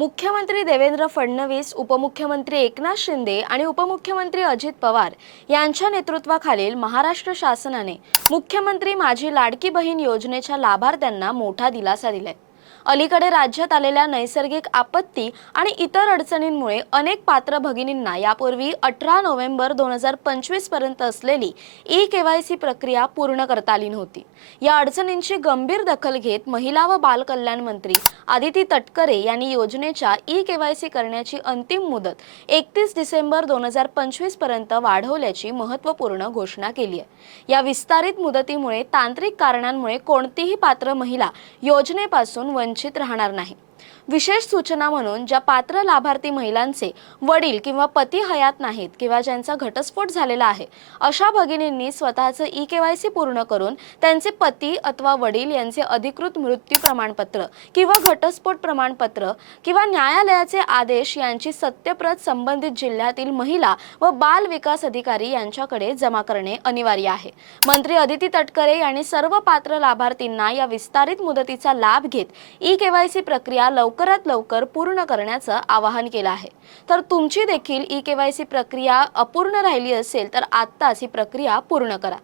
मुख्यमंत्री देवेंद्र फडणवीस उपमुख्यमंत्री एकनाथ शिंदे आणि उपमुख्यमंत्री अजित पवार यांच्या नेतृत्वाखालील महाराष्ट्र शासनाने मुख्यमंत्री माझी लाडकी बहीण योजनेच्या लाभार्थ्यांना मोठा दिलासा दिलाय. अलीकडे राज्यात आलेल्या नैसर्गिक आपत्ती आणि इतर अडचणींमुळे अनेक पात्र भगिनींना यापूर्वी अठरा नोव्हेंबर दोन हजार पंचवीसपर्यंत असलेली ई केवायसी प्रक्रिया पूर्ण करता आली नव्हती. या अडचणींची गंभीर दखल घेत महिला व बालकल्याण मंत्री आदिती तटकरे यांनी योजनेच्या ई केवायसी करण्याची अंतिम मुदत एकतीस डिसेंबर दोन हजार पंचवीसपर्यंत वाढवल्याची महत्त्वपूर्ण घोषणा केली आहे. या विस्तारित मुदतीमुळे तांत्रिक कारणांमुळे कोणतीही पात्र महिला योजनेपासून वंचित राहणार नाही. विशेष सूचना म्हणून ज्या पात्र लाभार्थी महिलांचे वडील किंवा पती हयात नाहीत किंवा ज्यांचा घटस्फोट झालेला आहे अशा भगिनींनी स्वतःचं ई केवायसी पूर्ण करून त्यांचे पती अथवा वडील यांचे अधिकृत मृत्यू प्रमाणपत्र किंवा घटस्फोट प्रमाणपत्र किंवा न्यायालयाचे आदेश यांची सत्यप्रत संबंधित जिल्ह्यातील महिला व बाल विकास अधिकारी यांच्याकडे जमा करणे अनिवार्य आहे. मंत्री अदिती तटकरे यांनी सर्व पात्र लाभार्थींना या विस्तारित मुदतीचा लाभ घेत ई केवायसी प्रक्रिया लवकरात लवकर पूर्ण करण्याचं आवाहन केलं आहे. तर तुमची देखील ई केवायसी प्रक्रिया अपूर्ण राहिली असेल तर आत्ताच ही प्रक्रिया पूर्ण करा.